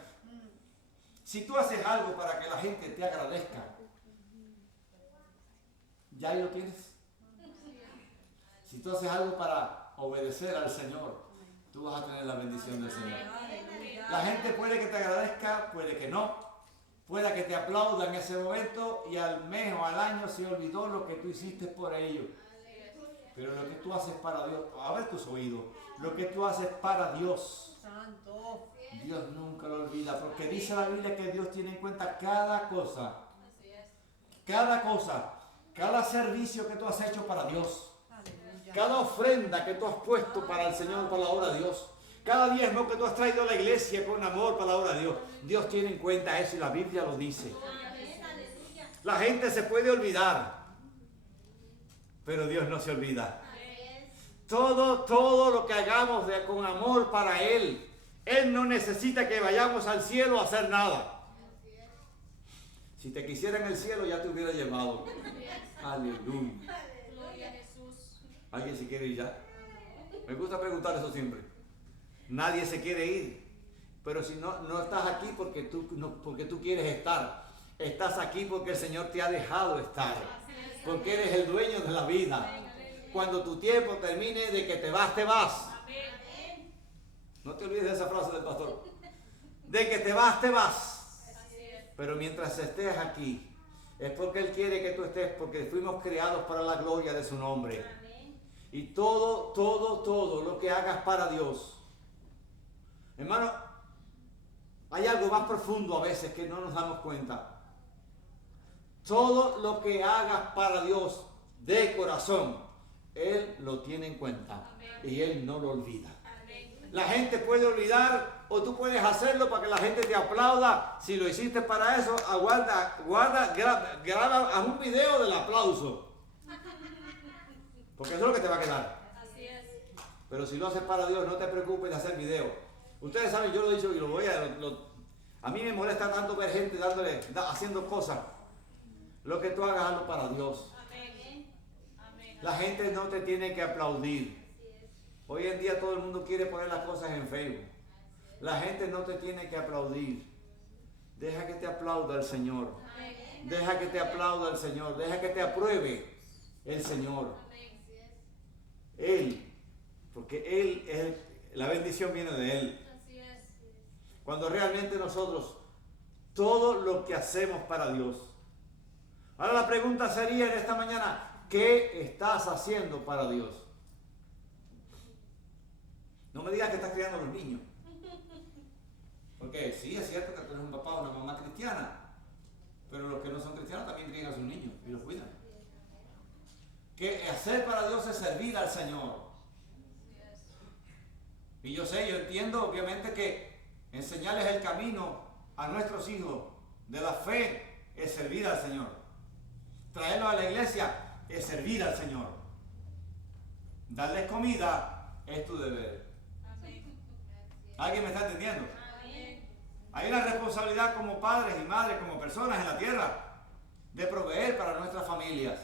Si tú haces algo para que la gente te agradezca, ya ahí lo tienes. Si tú haces algo para obedecer al Señor, tú vas a tener la bendición del Señor. La gente puede que te agradezca, puede que no. Puede que te aplauda en ese momento y al mes o al año se olvidó lo que tú hiciste por ellos. Pero lo que tú haces para Dios, a ver tus oídos, lo que tú haces para Dios, Dios nunca lo olvida, porque dice la Biblia que Dios tiene en cuenta cada cosa, cada servicio que tú has hecho para Dios, cada ofrenda que tú has puesto para el Señor, para la obra de Dios, cada diezmo que tú has traído a la iglesia con amor para la obra de Dios. Dios tiene en cuenta eso y la Biblia lo dice. La gente se puede olvidar, pero Dios no se olvida. Todo lo que hagamos con amor para Él, Él no necesita que vayamos al cielo a hacer nada. Si te quisiera en el cielo ya te hubiera llevado. Aleluya. ¿Alguien se quiere ir ya? Me gusta preguntar eso siempre. Nadie se quiere ir. Pero si no estás aquí porque tú quieres estar. Estás aquí porque el Señor te ha dejado estar. Porque eres el dueño de la vida. Cuando tu tiempo termine de que te vas, te vas. No te olvides de esa frase del pastor. De que te vas, te vas. Pero mientras estés aquí, es porque Él quiere que tú estés, porque fuimos creados para la gloria de su nombre. Y todo lo que hagas para Dios. Hermano, hay algo más profundo a veces que no nos damos cuenta. Todo lo que hagas para Dios de corazón, Él lo tiene en cuenta. Y Él no lo olvida. La gente puede olvidar o tú puedes hacerlo para que la gente te aplauda. Si lo hiciste para eso, graba, haz un video del aplauso. Porque eso es lo que te va a quedar. Así es. Pero si lo haces para Dios, no te preocupes de hacer video. Ustedes saben, yo lo he dicho y lo voy a... a mí me molesta tanto ver gente haciendo cosas. Lo que tú hagas, hazlo para Dios. Amén. Amén. La gente no te tiene que aplaudir. Hoy en día todo el mundo quiere poner las cosas en Facebook. La gente no te tiene que aplaudir. Deja que te aplauda el Señor. Deja que te aplauda el Señor. Deja que te apruebe el Señor. Él. Porque Él es... La bendición viene de Él. Así es. Cuando realmente nosotros, todo lo que hacemos para Dios. Ahora la pregunta sería en esta mañana, ¿qué estás haciendo para Dios? No me digas que estás criando a los niños. Porque sí, es cierto que tú eres un papá o una mamá cristiana, pero los que no son cristianos también crían a sus niños y los cuidan. Que hacer para Dios es servir al Señor. Y yo entiendo obviamente que enseñarles el camino a nuestros hijos de la fe es servir al Señor. Traerlos a la iglesia es servir al Señor. Darles comida es tu deber. Amén. ¿Alguien me está entendiendo? Amén. Hay una responsabilidad como padres y madres, como personas en la tierra, de proveer para nuestras familias.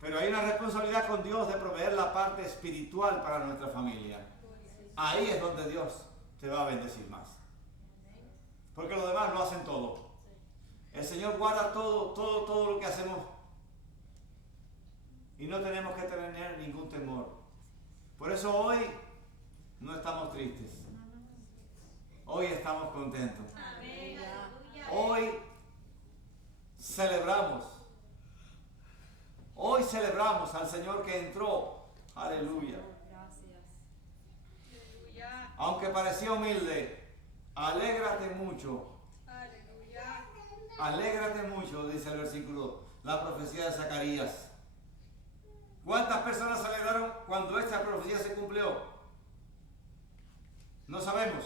Pero hay una responsabilidad con Dios de proveer la parte espiritual para nuestra familia. Ahí es donde Dios te va a bendecir más. Porque los demás lo hacen todo. El Señor guarda todo lo que hacemos. Y no tenemos que tener ningún temor. Por eso hoy no estamos tristes. Hoy estamos contentos. Amén. Hoy celebramos. Hoy celebramos al Señor que entró. Aleluya. Gracias. Aleluya. Aunque parecía humilde, alégrate mucho. Aleluya. Alégrate mucho, dice el versículo, la profecía de Zacarías. ¿Cuántas personas se alegraron cuando esta profecía se cumplió? No sabemos.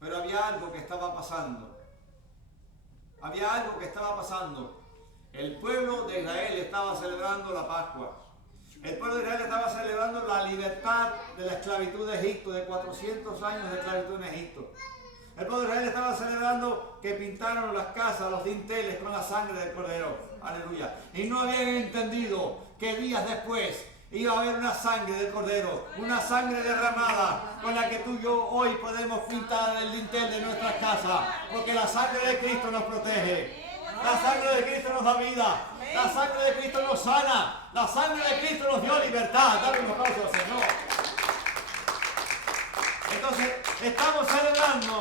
Pero había algo que estaba pasando. Había algo que estaba pasando. El pueblo de Israel estaba celebrando la Pascua. El pueblo de Israel estaba celebrando la libertad de la esclavitud de Egipto, de 400 años de esclavitud en Egipto. El pueblo de Israel estaba celebrando que pintaron las casas, los dinteles con la sangre del Cordero. Aleluya. Y no habían entendido que días después iba a haber una sangre del Cordero, una sangre derramada con la que tú y yo hoy podemos pintar el dintel de nuestras casas, porque la sangre de Cristo nos protege. La sangre de Cristo nos da vida. La sangre de Cristo nos sana. La sangre de Cristo nos dio libertad. Dale un aplauso al Señor. Entonces, estamos celebrando,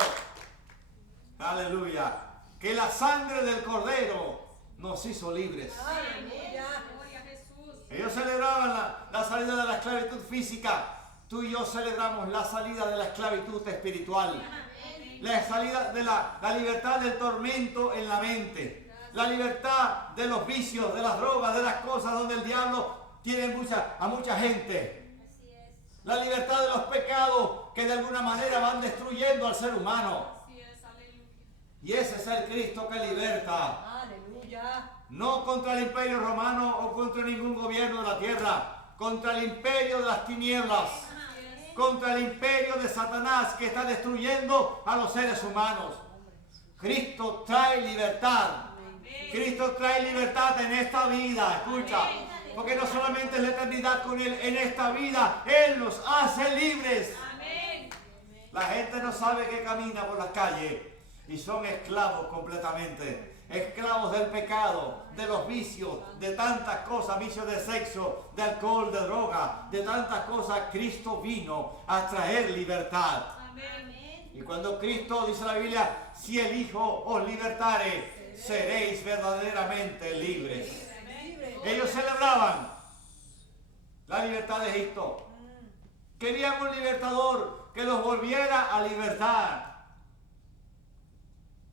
aleluya, que la sangre del Cordero nos hizo libres. Aleluya. Gloria a Jesús. Ellos celebraban la salida de la esclavitud física. Tú y yo celebramos la salida de la esclavitud espiritual. La salida de la libertad del tormento en la mente. La libertad de los vicios, de las drogas, de las cosas donde el diablo tiene a mucha gente. La libertad de los pecados que de alguna manera van destruyendo al ser humano. Así es, aleluya. Y ese es el Cristo que liberta. Aleluya. No contra el imperio romano o contra ningún gobierno de la tierra. Contra el imperio de las tinieblas. Contra el imperio de Satanás que está destruyendo a los seres humanos. Cristo trae libertad. Cristo trae libertad en esta vida. Escucha. Porque no solamente es la eternidad con Él, en esta vida Él nos hace libres. Amén. La gente no sabe que camina por las calles y son esclavos completamente. Esclavos del pecado, de los vicios, de tantas cosas, vicios de sexo, de alcohol, de droga, de tantas cosas. Cristo vino a traer libertad. Amén. Y cuando Cristo, dice la Biblia, si el Hijo os libertare, seréis verdaderamente libres. Ellos celebraban la libertad de Egipto. Querían un libertador que los volviera a libertar.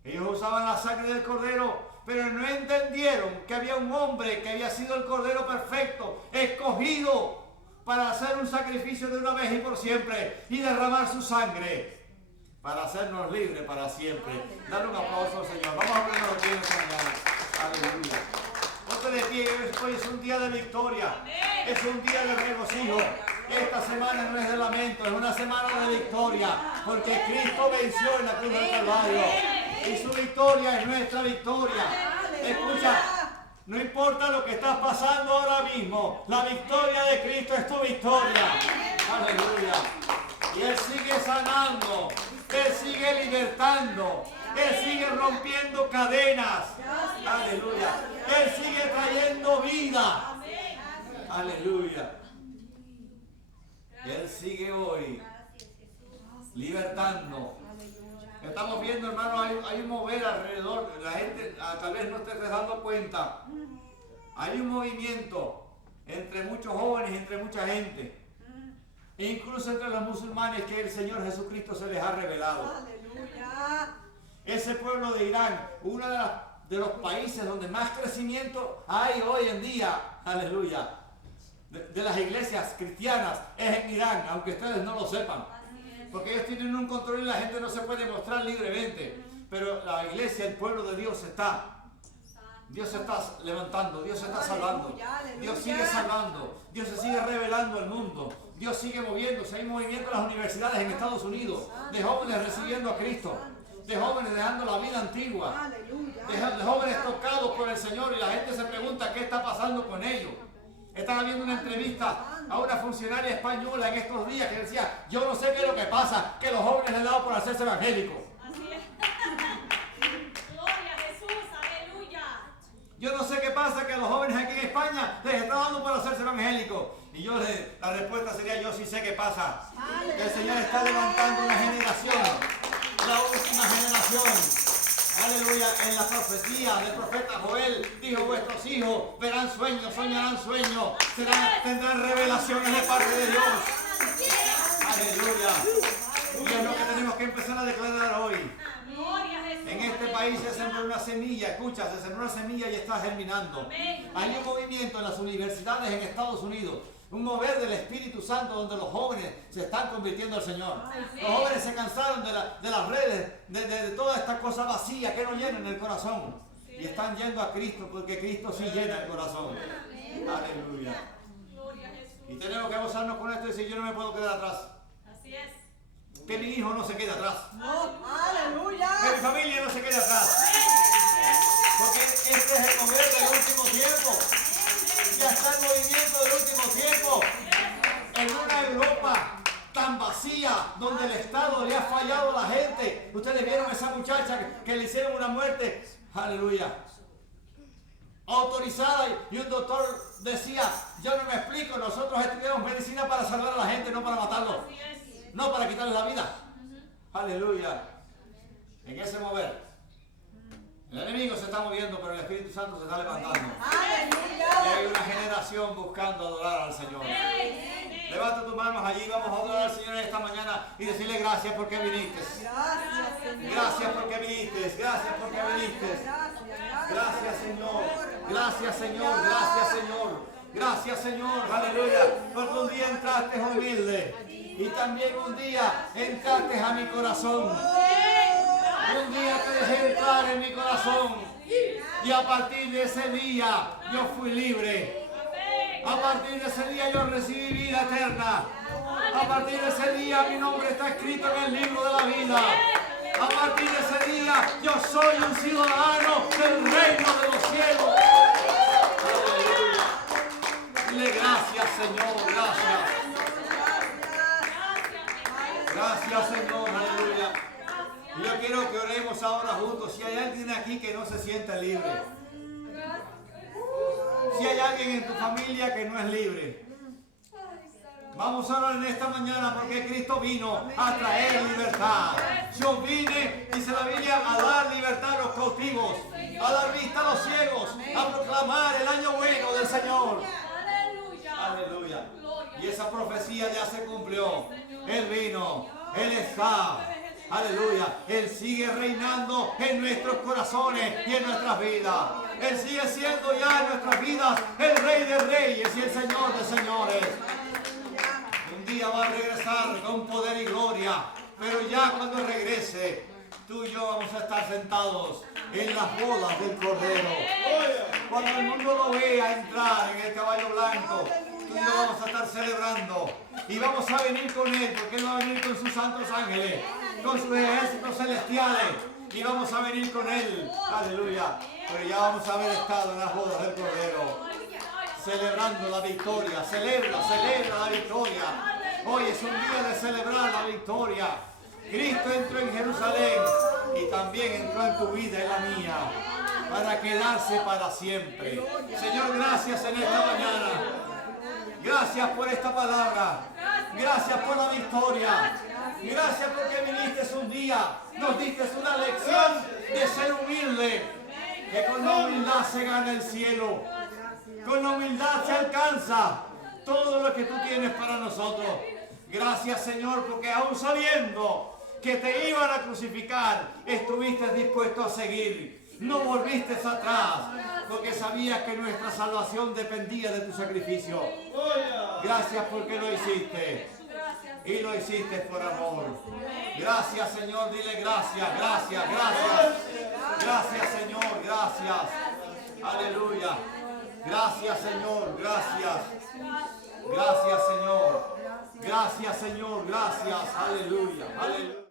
Ellos usaban la sangre del cordero, pero no entendieron que había un hombre que había sido el cordero perfecto, escogido para hacer un sacrificio de una vez y por siempre y derramar su sangre para hacernos libres para siempre. Dale un aplauso al Señor. Vamos a ponernos de pie esta mañana. Aleluya. Ponte de pie. Hoy es un día de victoria. Es un día de regocijo. Esta semana no es de lamento, es una semana de victoria, porque Cristo venció en la cruz del Calvario y su victoria es nuestra victoria. Escucha, no importa lo que estás pasando ahora mismo, la victoria de Cristo es tu victoria. Aleluya. Y Él sigue sanando, Él sigue libertando, Él sigue rompiendo cadenas. Aleluya. Él sigue trayendo vida. Aleluya. Él sigue hoy libertando. Estamos viendo, hermano, hay un mover alrededor. La gente tal vez no esté dando cuenta. Hay un movimiento entre muchos jóvenes, entre mucha gente. Incluso entre los musulmanes que el Señor Jesucristo se les ha revelado. Ese pueblo de Irán, uno de los países donde más crecimiento hay hoy en día. Aleluya. De las iglesias cristianas es en Irán, aunque ustedes no lo sepan, porque ellos tienen un control y la gente no se puede mostrar libremente, pero la iglesia, el pueblo de Dios Dios se está levantando, Dios se está salvando, Dios sigue salvando, Dios se sigue revelando al mundo, Dios sigue moviéndose. Hay movimiento en las universidades en Estados Unidos, de jóvenes recibiendo a Cristo, de jóvenes dejando la vida antigua, de jóvenes tocados por el Señor, y la gente se pregunta qué está pasando con ellos. Estaba viendo una entrevista a una funcionaria española en estos días que decía: yo no sé qué es lo que pasa, que los jóvenes les dan por hacerse evangélicos. Así es. Gloria a Jesús, aleluya. Yo no sé qué pasa, que a los jóvenes aquí en España les está dando por hacerse evangélicos. Y la respuesta sería: yo sí sé qué pasa. Que el Señor está levantando una generación, la última generación. Aleluya, en la profecía del profeta Joel dijo: vuestros hijos verán sueños, soñarán sueños, tendrán revelaciones de parte de Dios. Aleluya. Y es lo que tenemos que empezar a declarar hoy. En este país se sembró una semilla, escucha, se sembró una semilla y está germinando. Hay un movimiento en las universidades en Estados Unidos, un mover del Espíritu Santo, donde los jóvenes se están convirtiendo al Señor. Los jóvenes se cansaron de las redes, de toda esta cosa vacía que no llenan el corazón. Y están yendo a Cristo, porque Cristo sí llena el corazón. Aleluya. Y tenemos que gozarnos con esto y decir: yo no me puedo quedar atrás. Así es. Que mi hijo no se quede atrás. Aleluya. Que mi familia no se quede atrás. Porque este es el mover del último tiempo. Ya está el movimiento del último tiempo. En una Europa tan vacía, donde el Estado le ha fallado a la gente. Ustedes vieron a esa muchacha que le hicieron una muerte. Aleluya. Autorizada, y un doctor decía: yo no me explico, nosotros estudiamos medicina para salvar a la gente, no para matarlo, no para quitarles la vida. Aleluya. En ese mover, el enemigo se está moviendo, pero el Espíritu Santo se está levantando. Y hay una generación buscando adorar al Señor. Levanta tus manos allí, vamos a adorar al Señor esta mañana y decirle: gracias porque viniste. Gracias porque viniste, gracias porque viniste. Gracias, Señor. Gracias, Señor. Gracias, Señor. Gracias, Señor. Aleluya. Porque un día entraste humilde y también un día entraste a mi corazón. Un día te dejé entrar en mi corazón y a partir de ese día yo fui libre. A partir de ese día yo recibí vida eterna. A partir de ese día mi nombre está escrito en el libro de la vida. A partir de ese día yo soy un ciudadano del reino de los cielos. Dile: gracias, Señor, gracias. Gracias, Señor, aleluya. Y yo quiero que oremos ahora juntos. Si hay alguien aquí que no se sienta libre, si hay alguien en tu familia que no es libre, Vamos a orar en esta mañana porque Cristo vino a traer libertad. Yo vine, dice la Biblia, a dar libertad a los cautivos, a dar vista a los ciegos, a proclamar el año bueno del Señor. Aleluya. Aleluya. Y esa profecía ya se cumplió. Él vino, Él está. Aleluya. Él sigue reinando en nuestros corazones y en nuestras vidas. Él sigue siendo ya en nuestras vidas el Rey de Reyes y el Señor de Señores. Un día va a regresar con poder y gloria, pero ya cuando regrese, tú y yo vamos a estar sentados en las bodas del Cordero. Cuando el mundo lo vea entrar en el caballo blanco, tú y yo vamos a estar celebrando y vamos a venir con Él, porque Él va a venir con sus santos ángeles, con sus ejércitos celestiales, y vamos a venir con Él. Aleluya. Pero ya vamos a haber estado en las bodas del Cordero, celebrando la victoria. Celebra la victoria. Hoy es un día de celebrar la victoria. Cristo entró en Jerusalén y también entró en tu vida y la mía, para quedarse para siempre. Señor, gracias en esta mañana. Gracias por esta palabra. Gracias por la victoria. Gracias porque viniste un día, nos diste una lección de ser humilde, que con la humildad se gana el cielo. Con la humildad se alcanza todo lo que tú tienes para nosotros. Gracias, Señor, porque aún sabiendo que te iban a crucificar, estuviste dispuesto a seguir. No volviste atrás, porque sabías que nuestra salvación dependía de tu sacrificio. Gracias porque lo hiciste. Y lo hiciste por amor. Gracias, Señor. Dile gracias, gracias, gracias. Gracias, Señor, gracias. Aleluya. Gracias, Señor, gracias. Gracias, Señor. Gracias, Señor, gracias. Aleluya, aleluya.